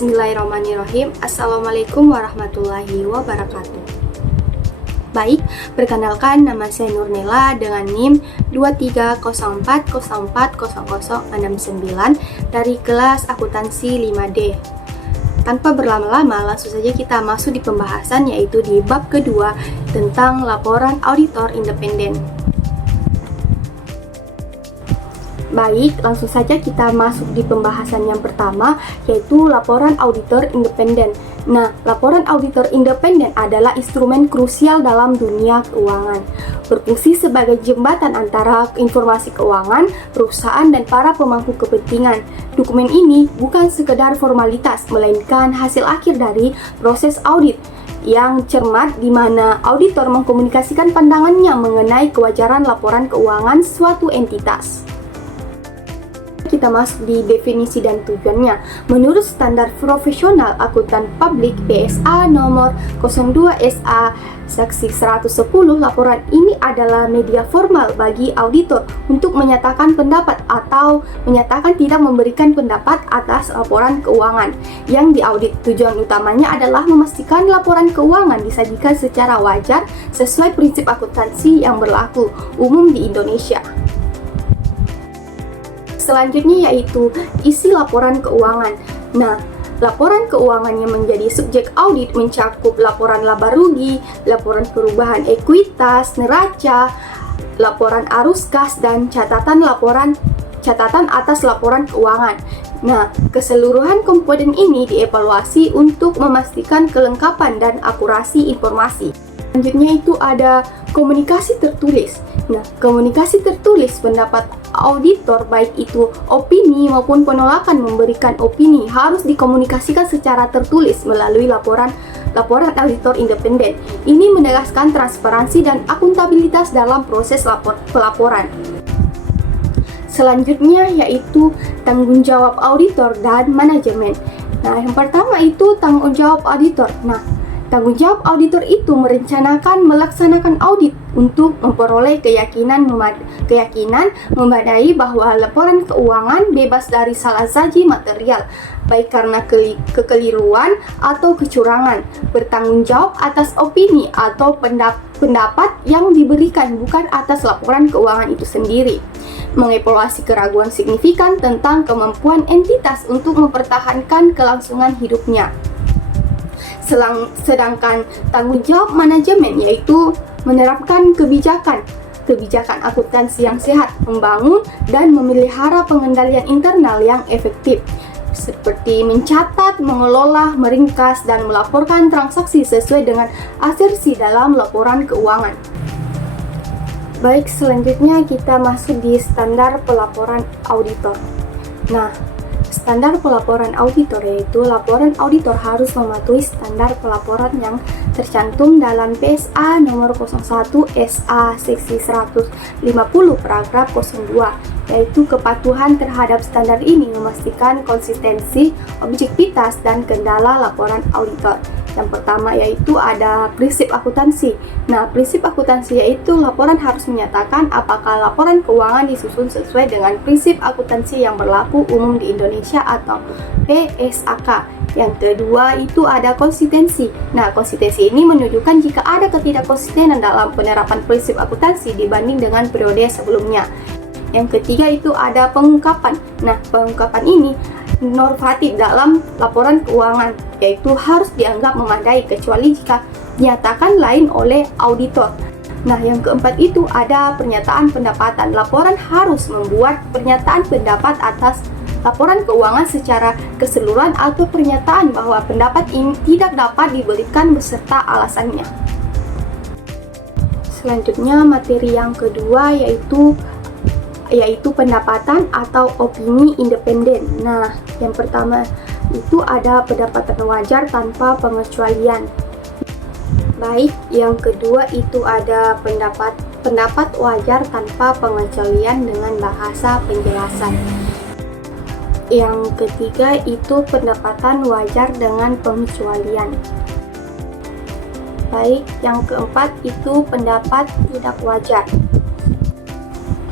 Bismillahirrahmanirrahim. Assalamualaikum warahmatullahi wabarakatuh. Baik, perkenalkan nama saya Nurnela dengan NIM 2304040069 dari kelas akuntansi 5D. Tanpa berlama-lama, langsung saja kita masuk di pembahasan, yaitu di bab kedua tentang laporan auditor independen. Baik, langsung saja kita masuk di pembahasan yang pertama, yaitu laporan auditor independen. Nah, laporan auditor independen adalah instrumen krusial dalam dunia keuangan. Berfungsi sebagai jembatan antara informasi keuangan, perusahaan, dan para pemangku kepentingan. Dokumen ini bukan sekedar formalitas, melainkan hasil akhir dari proses audit yang cermat, di mana auditor mengkomunikasikan pandangannya mengenai kewajaran laporan keuangan suatu entitas. Kita masuk di definisi dan tujuannya. Menurut Standar Profesional Akuntan Publik PSA nomor 02 SA Seksi 110, laporan ini adalah media formal bagi auditor untuk menyatakan pendapat atau menyatakan tidak memberikan pendapat atas laporan keuangan yang diaudit. Tujuan utamanya adalah memastikan laporan keuangan disajikan secara wajar sesuai prinsip akuntansi yang berlaku umum di Indonesia. Selanjutnya yaitu isi laporan keuangan. Nah, laporan keuangan yang menjadi subjek audit mencakup laporan laba rugi, laporan perubahan ekuitas, neraca, laporan arus kas, dan catatan atas laporan keuangan. Nah, keseluruhan komponen ini dievaluasi untuk memastikan kelengkapan dan akurasi informasi. Selanjutnya itu ada komunikasi tertulis. Nah, komunikasi tertulis pendapat auditor, baik itu opini maupun penolakan memberikan opini, harus dikomunikasikan secara tertulis melalui laporan auditor independen. Ini menegaskan transparansi dan akuntabilitas dalam proses pelaporan. Selanjutnya yaitu tanggung jawab auditor dan manajemen. Nah, yang pertama itu tanggung jawab auditor. Nah, tanggung jawab auditor itu merencanakan melaksanakan audit untuk memperoleh keyakinan memadai bahwa laporan keuangan bebas dari salah saji material, baik karena kekeliruan atau kecurangan. Bertanggung jawab atas opini atau pendapat yang diberikan, bukan atas laporan keuangan itu sendiri. Mengevaluasi keraguan signifikan tentang kemampuan entitas untuk mempertahankan kelangsungan hidupnya. Sedangkan tanggung jawab manajemen yaitu menerapkan kebijakan akuntansi yang sehat, membangun dan memelihara pengendalian internal yang efektif, seperti mencatat, mengelola, meringkas, dan melaporkan transaksi sesuai dengan asersi dalam laporan keuangan. Baik, selanjutnya kita masuk di standar pelaporan auditor. Nah, standar pelaporan auditor yaitu laporan auditor harus mematuhi standar pelaporan yang tercantum dalam PSA nomor 01 SA Seksi 150 paragraf 02, yaitu kepatuhan terhadap standar ini memastikan konsistensi, objektivitas, dan kendala laporan auditor. Yang pertama yaitu ada prinsip akuntansi. Nah, prinsip akuntansi yaitu laporan harus menyatakan apakah laporan keuangan disusun sesuai dengan prinsip akuntansi yang berlaku umum di Indonesia atau PSAK. Yang kedua itu ada konsistensi. Nah, konsistensi ini menunjukkan jika ada ketidakkonsistenan dalam penerapan prinsip akuntansi dibanding dengan periode sebelumnya. Yang ketiga itu ada pengungkapan. Nah, pengungkapan ini normatif dalam laporan keuangan, yaitu harus dianggap memadai kecuali jika dinyatakan lain oleh auditor. Nah, yang keempat itu ada pernyataan pendapatan. Laporan harus membuat pernyataan pendapat atas laporan keuangan secara keseluruhan atau pernyataan bahwa pendapat ini tidak dapat diberikan beserta alasannya. Selanjutnya materi yang kedua yaitu pendapatan atau opini independen. Nah, yang pertama itu ada pendapatan wajar tanpa pengecualian. Baik, yang kedua itu ada pendapat wajar tanpa pengecualian dengan bahasa penjelasan. Yang ketiga itu pendapatan wajar dengan pengecualian. Baik, yang keempat itu pendapat tidak wajar.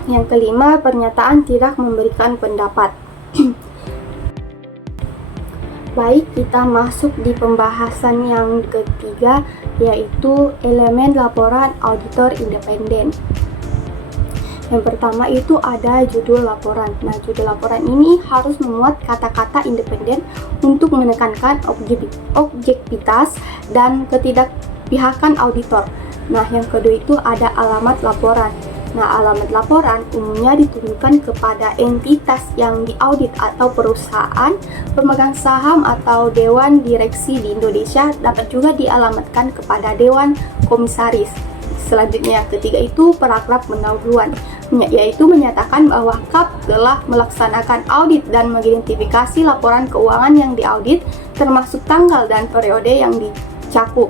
Yang kelima, pernyataan tidak memberikan pendapat. Baik, kita masuk di pembahasan yang ketiga, yaitu elemen laporan auditor independen. Yang pertama itu ada judul laporan. Nah, judul laporan ini harus memuat kata-kata independen untuk menekankan objektivitas dan ketidakpihakan auditor. Nah, yang kedua itu ada alamat laporan. Nah, alamat laporan umumnya ditujukan kepada entitas yang diaudit atau perusahaan, pemegang saham atau dewan direksi di Indonesia, dapat juga dialamatkan kepada dewan komisaris. Selanjutnya, ketiga itu paragraf pendahuluan, yaitu menyatakan bahwa KAP telah melaksanakan audit dan mengidentifikasi laporan keuangan yang diaudit, termasuk tanggal dan periode yang dicakup.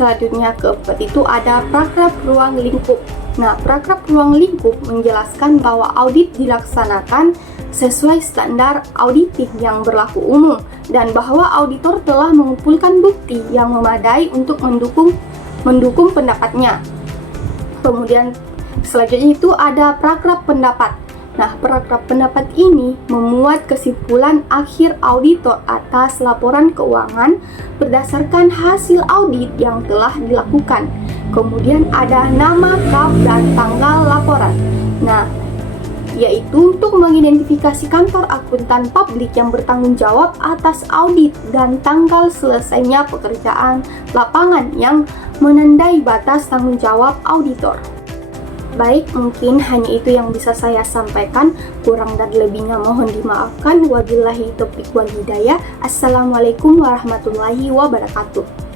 Selanjutnya, keempat itu ada paragraf ruang lingkup. Nah, paragraf ruang lingkup menjelaskan bahwa audit dilaksanakan sesuai standar auditing yang berlaku umum dan bahwa auditor telah mengumpulkan bukti yang memadai untuk mendukung pendapatnya. Kemudian selanjutnya itu ada paragraf pendapat. Nah, paragraf pendapat ini memuat kesimpulan akhir auditor atas laporan keuangan berdasarkan hasil audit yang telah dilakukan. Kemudian ada nama KAP dan tanggal laporan. Nah, yaitu untuk mengidentifikasi kantor akuntan publik yang bertanggung jawab atas audit dan tanggal selesainya pekerjaan lapangan yang menandai batas tanggung jawab auditor. Baik, mungkin hanya itu yang bisa saya sampaikan. Kurang dan lebihnya mohon dimaafkan. Wabillahi taufiq wal hidayah. Assalamualaikum warahmatullahi wabarakatuh.